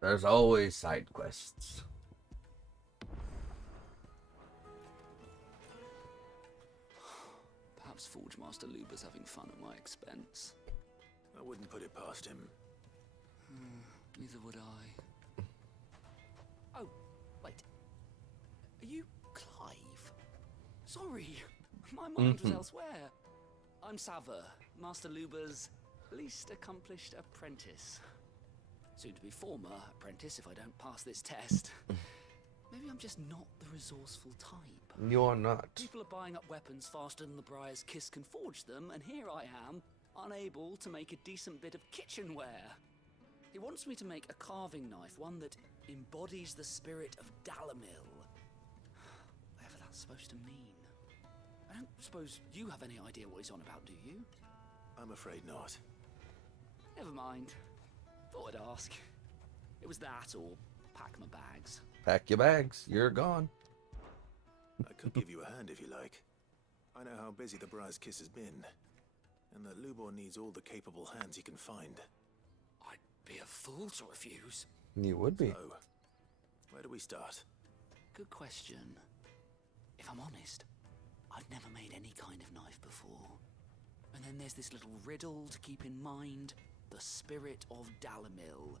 There's always side quests. Perhaps Forge Master Luber's having fun at my expense. I wouldn't put it past him. Neither would I. Oh, wait. Are you Clive? Sorry, my mind was elsewhere. I'm Sava, Master Luber's least accomplished apprentice. Soon to be former apprentice if I don't pass this test. Maybe I'm just not the resourceful type. You're not. People are buying up weapons faster than the Briar's Kiss can forge them, and here I am, unable to make a decent bit of kitchenware. He wants me to make a carving knife, one that embodies the spirit of Dalamil. Whatever that's supposed to mean. I don't suppose you have any idea what he's on about, do you? I'm afraid not. Never mind. Thought I'd ask. It was that, or pack my bags. Pack your bags. You're gone. I could give you a hand if you like. I know how busy the Briar's Kiss has been, and that Lubor needs all the capable hands he can find. I'd be a fool to refuse. You would be. So, where do we start? Good question. If I'm honest, I've never made any kind of knife before. And then there's this little riddle to keep in mind. The spirit of Dalamil.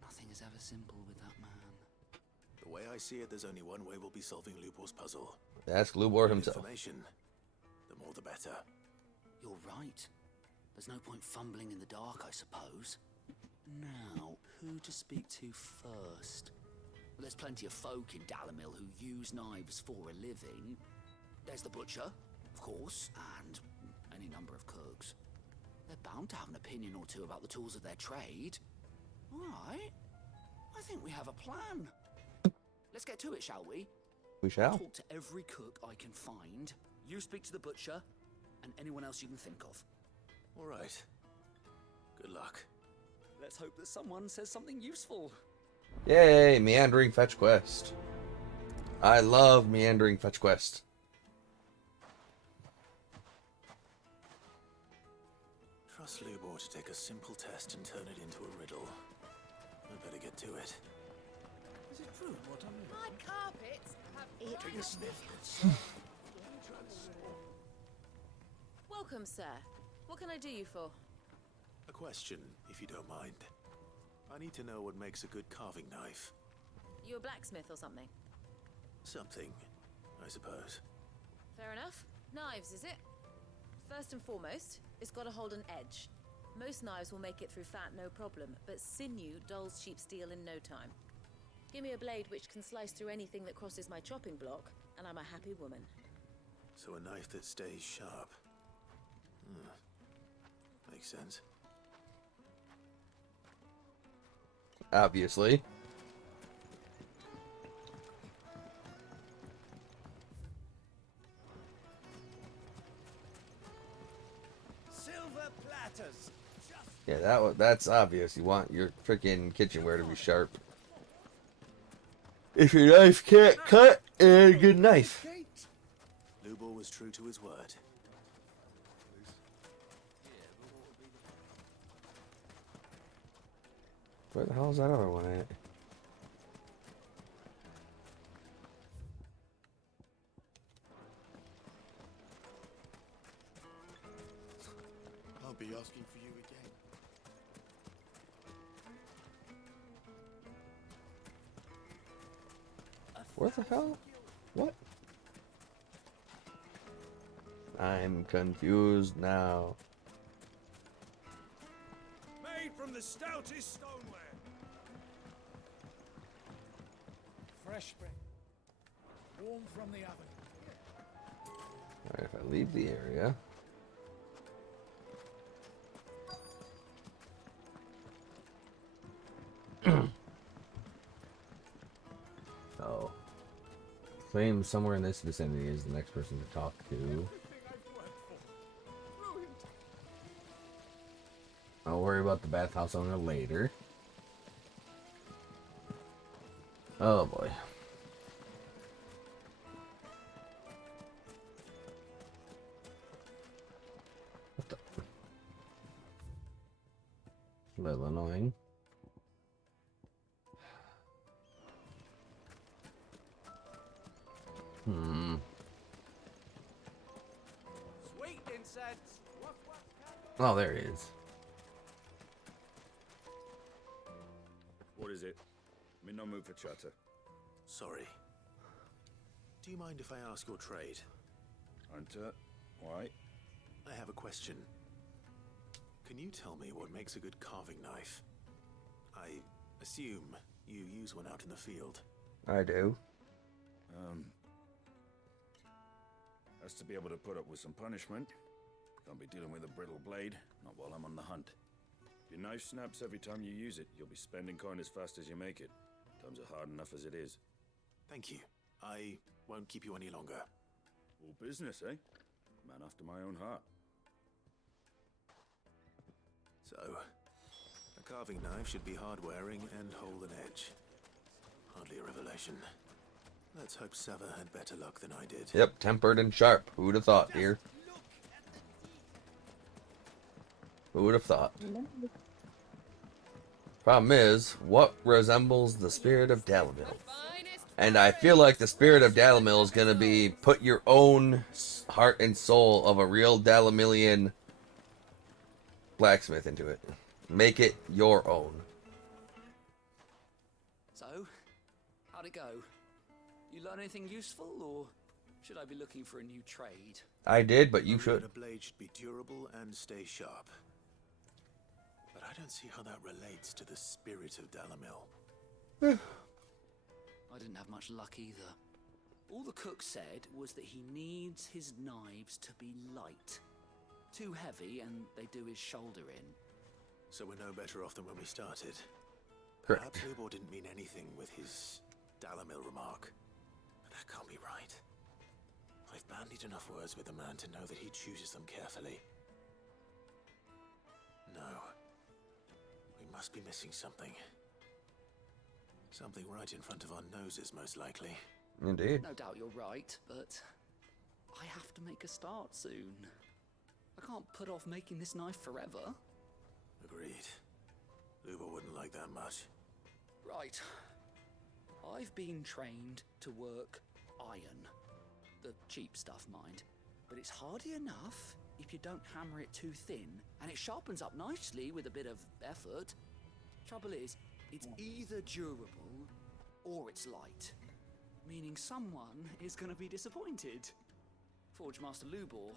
Nothing is ever simple with that man. The way I see it, there's only one way we'll be solving Lubor's puzzle. Ask Lubor The himself. information, the more the better. You're right. There's no point fumbling in the dark, I suppose. Now, who to speak to first? Well, there's plenty of folk in Dalamil who use knives for a living. There's the butcher, of course, and any number of cooks. They're bound to have an opinion or two about the tools of their trade. All right. I think we have a plan. Let's get to it, shall we? We shall. Talk to every cook I can find. You speak to the butcher, and anyone else you can think of. All right. Good luck. Let's hope that someone says something useful. Yay, meandering fetch quest. I love meandering fetch quest. Trust Lubor to take a simple test and turn it into a riddle. I better get to it. Is it true what I mean? My carpets have Take a sniff. Welcome, sir. What can I do you for? A question, if you don't mind. I need to know what makes a good carving knife. You a blacksmith or something? Something, I suppose. Fair enough. Knives, is it? First and foremost, it's got to hold an edge. Most knives will make it through fat, no problem, but sinew dulls cheap steel in no time. Give me a blade which can slice through anything that crosses my chopping block, and I'm a happy woman. So a knife that stays sharp. Makes sense. Obviously. Silver platters. Yeah, that's obvious. You want your freaking kitchenware to be sharp. If your knife can't cut, a good knife. Lubor was true to his word. Where the hell is that other one at? I'll be asking for you again. Where the hell? What? I'm confused now. Made from the stoutest stoneware. Fresh bread. Warm from the oven. Alright, if I leave the area. Oh. Claim somewhere in this vicinity is the next person to talk to. I'll worry about the bathhouse owner later. Oh boy. What the? A little annoying. set. What Oh, there he is. What is it? I'm in no mood for chatter. Sorry. Do you mind if I ask your trade? Hunter, why? I have a question. Can you tell me what makes a good carving knife? I assume you use one out in the field. I do. Has to be able to put up with some punishment. Can't be dealing with a brittle blade, not while I'm on the hunt. If your knife snaps every time you use it, you'll be spending coin as fast as you make it. Times are hard enough as it is. Thank you. I won't keep you any longer. All business, eh? Man after my own heart. So, a carving knife should be hard-wearing and hold an edge. Hardly a revelation. Let's hope Sava had better luck than I did. Yep, tempered and sharp. Who would have thought, dear? Who would have thought? Problem is, what resembles the spirit of Dalamil? And I feel like the spirit of Dalamil is going to be put your own heart and soul of a real Dalamilian blacksmith into it. Make it your own. So, how'd it go? You learn anything useful, or should I be looking for a new trade? I did, but you Only should. that a blade should be durable and stay sharp. But I don't see how that relates to the spirit of Dalamil. I didn't have much luck either. All the cook said was that he needs his knives to be light. Too heavy and they do his shoulder in. So we're no better off than when we started. Correct. Perhaps Lubor didn't mean anything with his Dalamil remark. But that can't be right. I've bandied enough words with the man to know that he chooses them carefully. No. We must be missing something. Something right in front of our noses, most likely. Indeed. No doubt you're right, but I have to make a start soon. I can't put off making this knife forever. Agreed. Lubor wouldn't like that much. Right. I've been trained to work iron. The cheap stuff, mind. But it's hardy enough if you don't hammer it too thin, and it sharpens up nicely with a bit of effort. Trouble is, it's either durable or it's light. Meaning someone is going to be disappointed. Forge Master Lubor,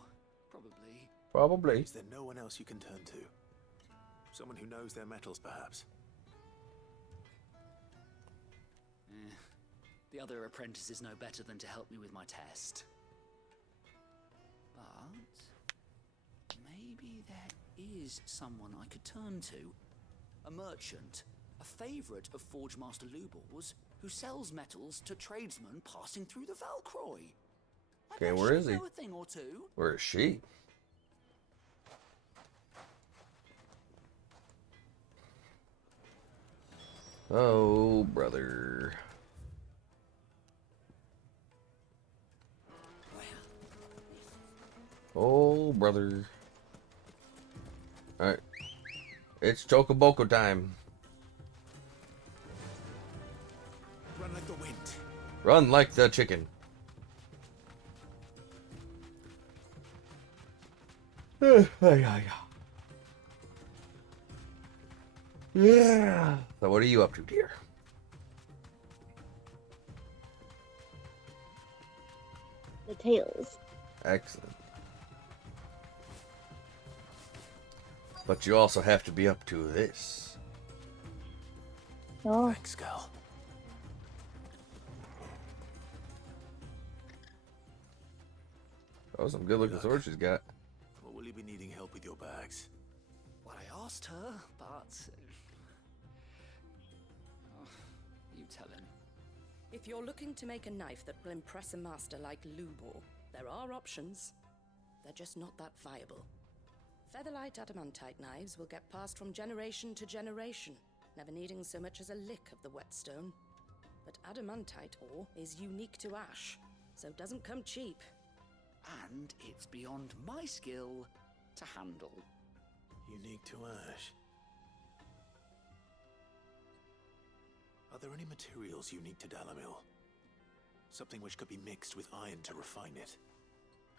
probably. Probably. Is there no one else you can turn to? Someone who knows their metals, perhaps? The other apprentices know better than to help me with my test. But maybe there is someone I could turn to. A merchant, a favourite of Forge Master Lubor's, who sells metals to tradesmen passing through the Valcroy. I Okay, bet where she'll is he? know a thing or two. Where is she? Oh, brother. Oh, brother. Alright. It's Chocoboko time. Run like the wind. Run like the chicken. Yeah. So what are you up to, dear? The tails. Excellent. But you also have to be up to this. Oh, Thanks, Gal. Oh, some good looking swords she's got. Or will you be needing help with your bags? Well, I asked her, but... Oh, you tell him. If you're looking to make a knife that will impress a master like Lubor, there are options. They're just not that viable. Featherlight adamantite knives will get passed from generation to generation, never needing so much as a lick of the whetstone. But adamantite ore is unique to ash, so doesn't come cheap. And it's beyond my skill to handle. Unique to ash. Are there any materials unique to Dalamil? Something which could be mixed with iron to refine it.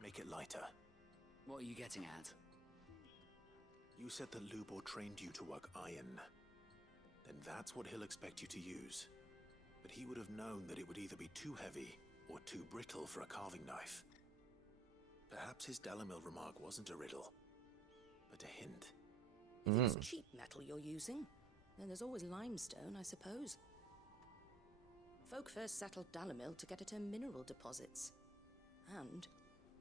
Make it lighter. What are you getting at? You said that Lubor trained you to work iron. Then that's what he'll expect you to use. But he would have known that it would either be too heavy or too brittle for a carving knife. Perhaps his Dalimil remark wasn't a riddle, but a hint. If it's cheap metal you're using, then there's always limestone, I suppose. Folk first settled Dalimil to get at her mineral deposits. And,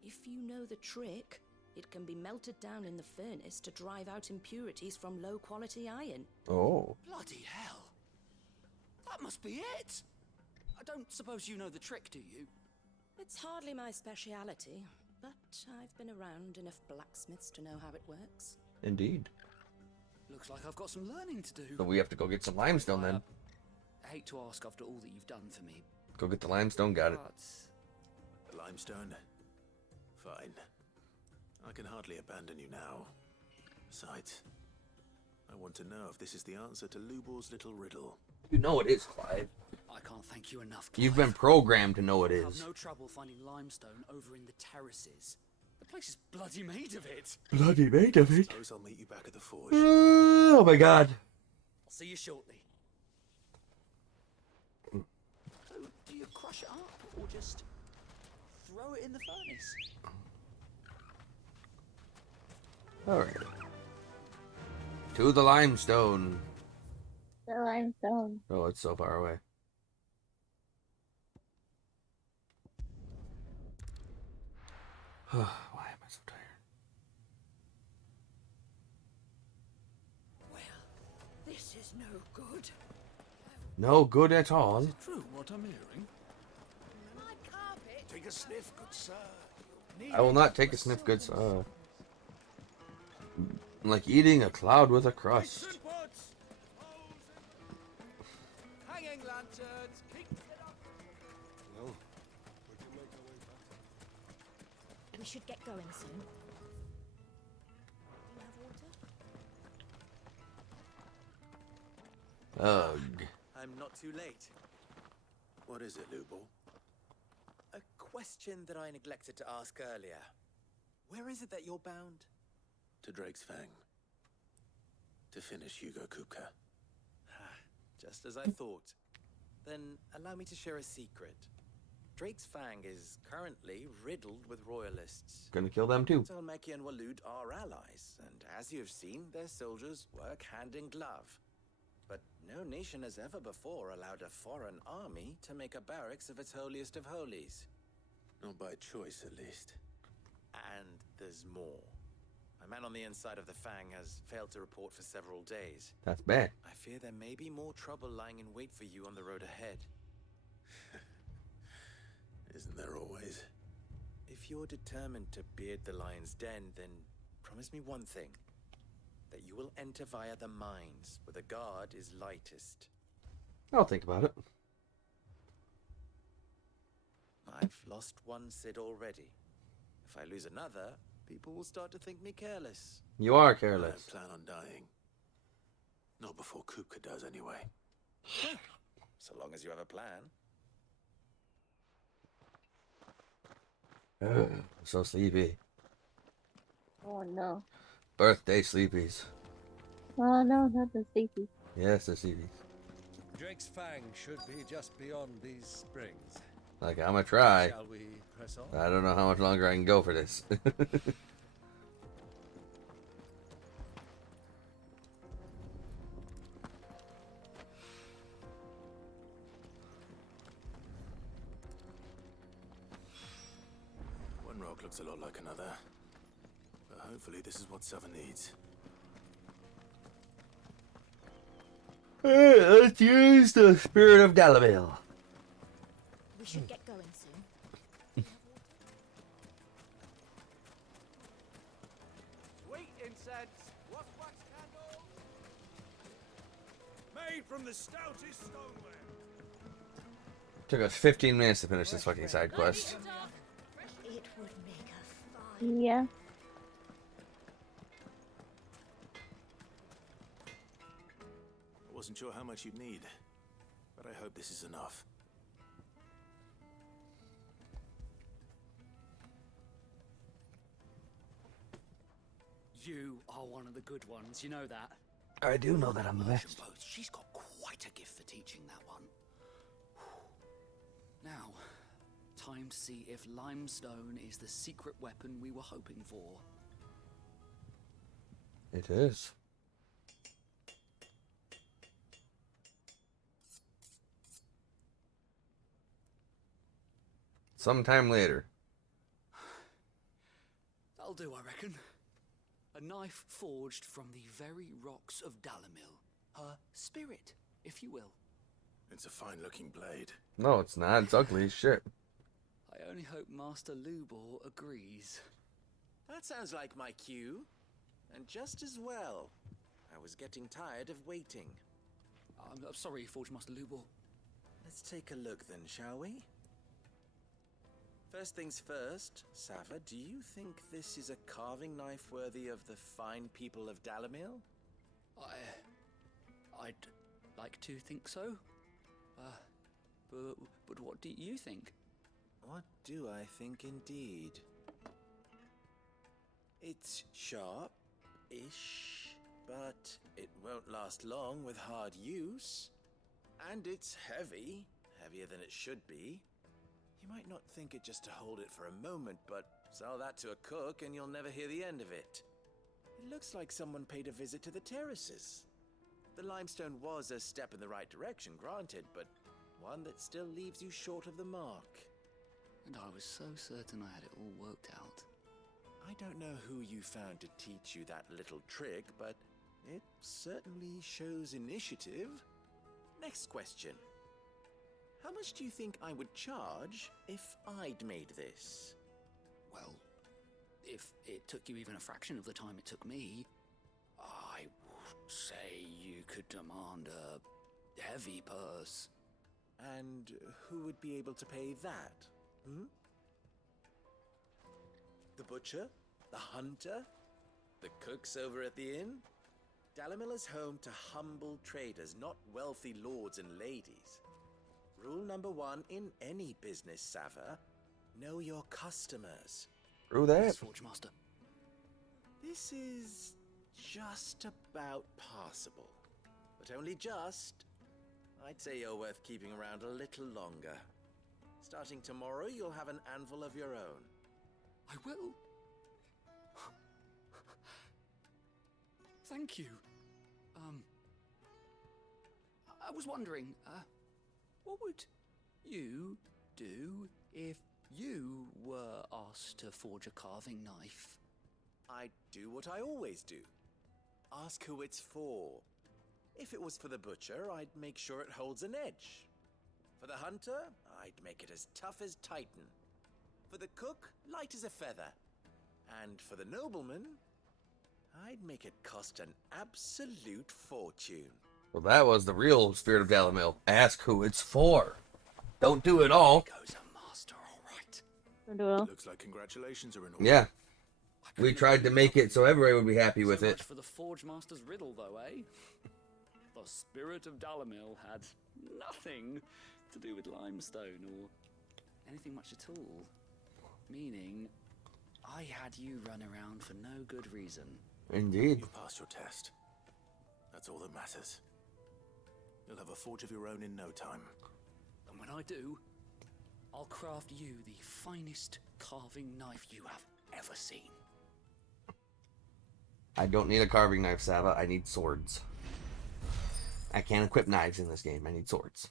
if you know the trick, it can be melted down in the furnace to drive out impurities from low-quality iron. Oh. Bloody hell! That must be it! I don't suppose you know the trick, do you? It's hardly my speciality, but I've been around enough blacksmiths to know how it works. Indeed. Looks like I've got some learning to do. So we have to go get some limestone then. I hate to ask after all that you've done for me. Go get the limestone, got it. But The limestone? Fine. I can hardly abandon you now. Besides, I want to know if this is the answer to Lubor's little riddle. You know it is, Clive. I can't thank you enough, Clive. You've been programmed to know it I is. have no trouble finding limestone over in the terraces. The place is bloody made of it. Bloody made of it. Suppose I'll meet you back at the forge. Oh my god. I'll see you shortly. So, do you crush it up or just throw it in the furnace? Alright. To the limestone. The limestone. Oh, it's so far away. Why am I so tired? Well, this is no good. No good at all. True, what I'm hearing. My carpet. Take a sniff, good sir. I will not take a sniff, good like eating a cloud with a crust. Hanging lanterns. Keep it up. Well, we can make our way back. We should get going soon. You have water? Ugh. I'm not too late. What is it, Lubor? A question that I neglected to ask earlier. Where is it that you're bound? To Drake's Fang. To finish Hugo Kupka. Just as I thought. Then allow me to share a secret. Drake's Fang is currently riddled with royalists. Gonna kill them too. Dhalmekia and Waloed are allies, and as you have seen, their soldiers work hand in glove. But no nation has ever before allowed a foreign army to make a barracks of its holiest of holies. Not by choice, at least. And there's more. A man on the inside of the Fang has failed to report for several days. That's bad. I fear there may be more trouble lying in wait for you on the road ahead. Isn't there always? If you're determined to beard the lion's den, then promise me one thing. That you will enter via the mines, where the guard is lightest. I'll think about it. I've lost one Cid already. If I lose another, people will start to think me careless. You are I careless. don't plan on dying. Not before Kupka does, anyway. So long as you have a plan. Ugh, so sleepy. Oh no. Birthday sleepies. Oh no, not the sleepy. Yes, the sleepies. Drake's Fang should be just beyond these springs. Like, I'm gonna try. Shall we press on? I don't know how much longer I can go for this. One rock looks a lot like another. But hopefully this is what Sava needs. Let's use the spirit of Dalimil. We should get going soon. Sweet incense. What wax candles? Made from the stoutest stoneware. Took us 15 minutes to finish this fucking side quest. It would make a fine. Yeah. I wasn't sure how much you'd need, but I hope this is enough. You are one of the good ones, you know that. I do know that I'm the Merchant best. boat, she's got quite a gift for teaching that one. Now, time to see if limestone is the secret weapon we were hoping for. It is. Sometime later. That'll do, I reckon. A knife forged from the very rocks of Dalamil. Her spirit, if you will. It's a fine-looking blade. No, it's not. It's ugly as shit. I only hope Master Lubor agrees. That sounds like my cue. And just as well. I was getting tired of waiting. I'm sorry, Forge Master Lubor. Let's take a look then, shall we? First things first, Sava, do you think this is a carving knife worthy of the fine people of Dalamil? I'd like to think so. But what do you think? What do I think indeed? It's sharp-ish, but it won't last long with hard use. And it's heavy, heavier than it should be. You might not think it just to hold it for a moment, but sell that to a cook and you'll never hear the end of it. It looks like someone paid a visit to the terraces. The limestone was a step in the right direction, granted, but one that still leaves you short of the mark. And I was so certain I had it all worked out. I don't know who you found to teach you that little trick, but it certainly shows initiative. Next question. How much do you think I would charge if I'd made this? Well, if it took you even a fraction of the time it took me, I would say you could demand a heavy purse. And who would be able to pay that? The butcher? The hunter? The cooks over at the inn? Dalamil is home to humble traders, not wealthy lords and ladies. Rule number 1 in any business, Sava, know your customers. Through that. Forge Master. This is just about passable. But only just. I'd say you're worth keeping around a little longer. Starting tomorrow, you'll have an anvil of your own. I will. Thank you. I was wondering, what would you do if you were asked to forge a carving knife? I'd do what I always do. Ask who it's for. If it was for the butcher, I'd make sure it holds an edge. For the hunter, I'd make it as tough as Titan. For the cook, light as a feather. And for the nobleman, I'd make it cost an absolute fortune. Well, that was the real spirit of Dalamil. Ask who it's for. Don't do it all. Goes a master, all right. Don't do it all. Looks like congratulations are in order. Yeah. We tried to make it so everybody would be happy with So it. much for the Forge Master's riddle, though, eh? The spirit of Dalamil had nothing to do with limestone or anything much at all. Meaning, I had you run around for no good reason. Indeed. You passed your test. That's all that matters. You'll have a forge of your own in no time. And when I do, I'll craft you the finest carving knife you have ever seen. I don't need a carving knife, Sava. I need swords. I can't equip knives in this game. I need swords.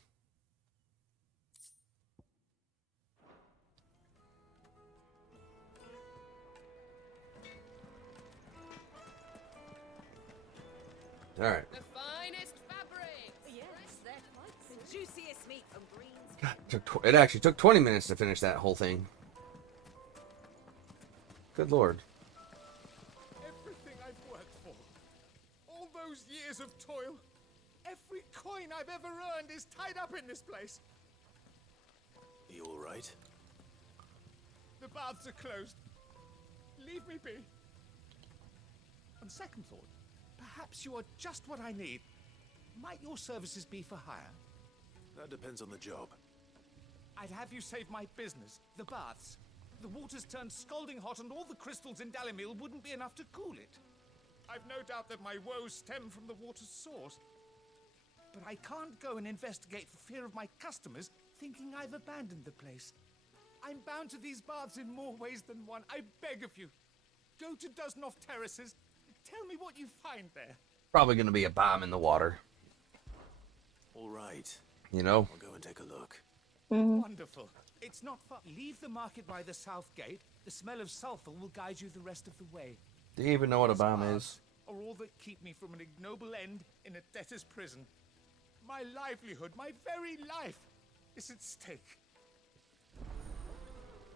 Alright. The finest fabric. Yes, they're quite the juiciest meat from Greens. God, it actually took 20 minutes to finish that whole thing. Good lord. Everything I've worked for, all those years of toil, every coin I've ever earned is tied up in this place. Are you all right? The baths are closed. Leave me be. On second thought, perhaps you are just what I need. Might your services be for hire? That depends on the job. I'd have you save my business, the baths. The water's turned scalding hot and all the crystals in Dalamil wouldn't be enough to cool it. I've no doubt that my woes stem from the water's source. But I can't go and investigate for fear of my customers thinking I've abandoned the place. I'm bound to these baths in more ways than one. I beg of you, go to Dusnoff Terraces. Tell me what you find there. Probably gonna be a bomb in the water. All right. You know? I'll go and take a look. Wonderful. It's not far. Leave the market by the south gate. The smell of sulfur will guide you the rest of the way. Do you even know what a These bomb baths is? are all that keep me from an ignoble end in a debtor's prison. My livelihood, my very life, is at stake.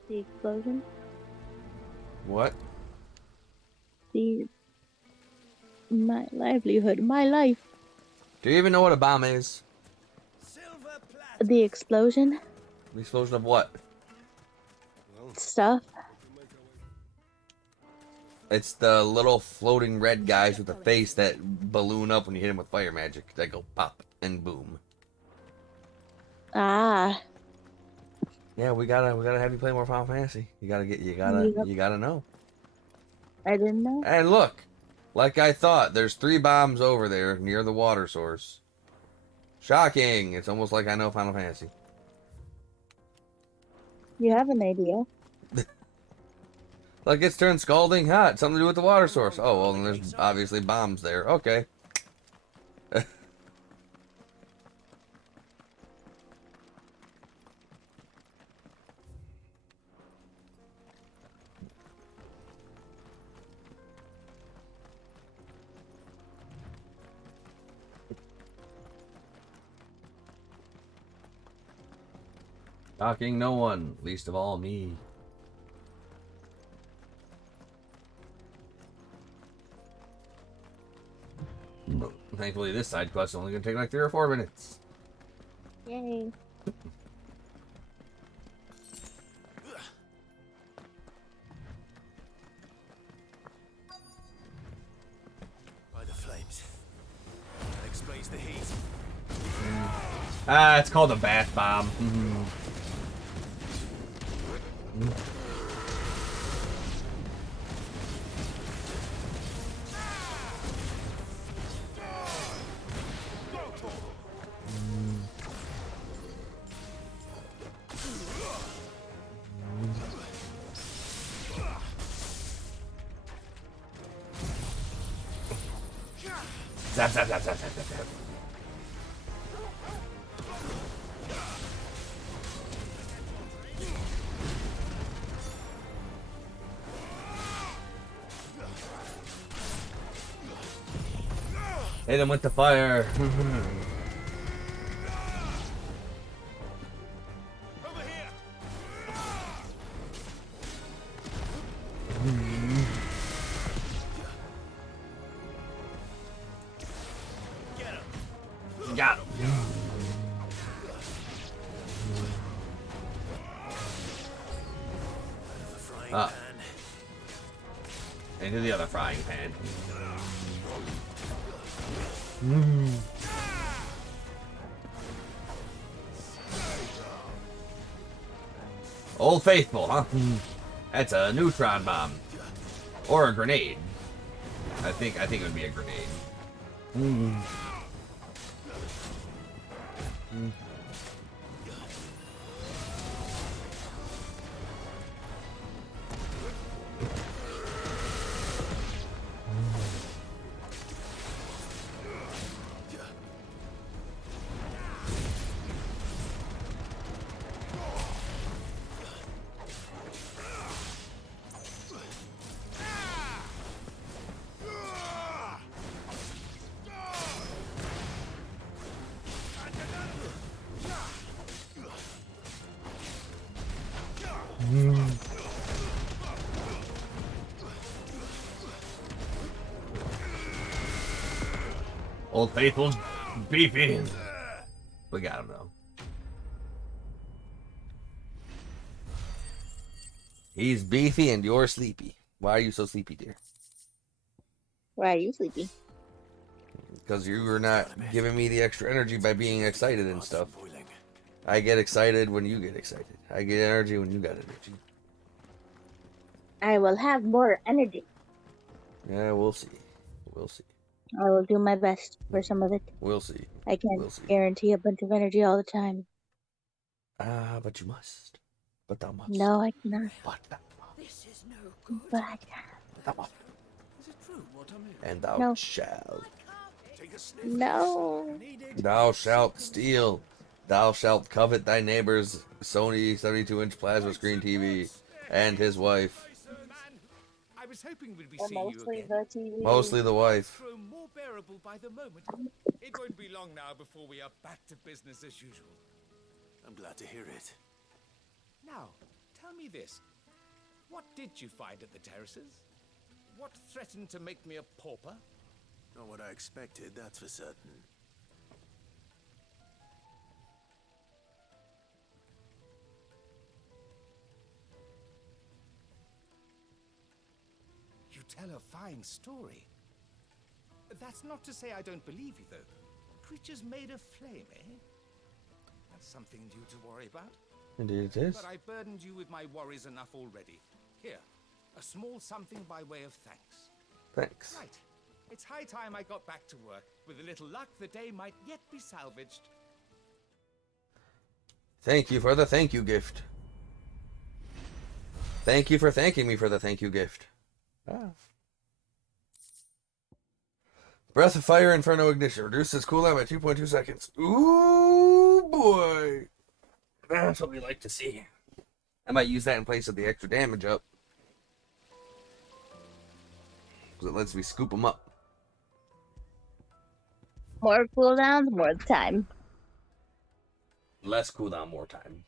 The explosion? What? My livelihood, my life. Do you even know what a bomb is? The explosion? The explosion of what? Stuff. It's the little floating red guys with the face that balloon up when you hit them with fire magic. That go pop and boom. Ah. Yeah, we gotta have you play more Final Fantasy. You gotta know. I didn't know. And look, like I thought, there's 3 bombs over there near the water source. Shocking! It's almost like I know Final Fantasy. You have an idea. Like it's turned scalding hot. Something to do with the water source. Oh, well, then there's obviously bombs there. Okay. Shocking no one, least of all me. Thankfully, this side quest is only going to take like 3 or 4 minutes. Yay. By the flames. That explains the heat. Ah, it's called a bath bomb. Zap, zap, zap, zap, zap, zap, zap. Hit him with the fire. Got him. Into the other frying pan. Old Faithful, huh? That's a neutron bomb. Or a grenade. I think it would be a grenade. Old Faithful's beefy. We got him though. He's beefy and you're sleepy. Why are you so sleepy, dear? Why are you sleepy? Because you were not giving me the extra energy by being excited and stuff. I get excited when you get excited. I get energy when you got energy. I will have more energy. Yeah, we'll see. We'll see. I will do my best for some of it. We'll see. I can't We'll see. guarantee a bunch of energy all the time. But you must. But thou must. No, I cannot. But thou This is no good. But I can. thou must. Is it true what I'm hearing? And thou No. shalt. Take a sniff. No. Thou shalt steal. Thou shalt covet thy neighbor's Sony 72-inch plasma screen TV and his wife. Man, I was hoping we'd be Or seeing you mostly again. the TV. Mostly the wife. Grow more bearable by the moment. It won't be long now before we are back to business as usual. I'm glad to hear it. Now, tell me this. What did you find at the terraces? What threatened to make me a pauper? Not what I expected, that's for certain. You tell a fine story. That's not to say I don't believe you, though. Creatures made of flame, eh? That's something new to worry about. Indeed it is. But I burdened you with my worries enough already. Here, a small something by way of thanks. Thanks. Right. It's high time I got back to work. With a little luck, the day might yet be salvaged. Thank you for the thank you gift. Thank you for thanking me for the thank you gift. Breath of Fire Inferno Ignition. Reduces cooldown by 2.2 seconds. Ooh, boy. That's what we like to see. I might use that in place of the extra damage up. Because it lets me scoop them up. More cooldowns, more time. Less cooldown, more time.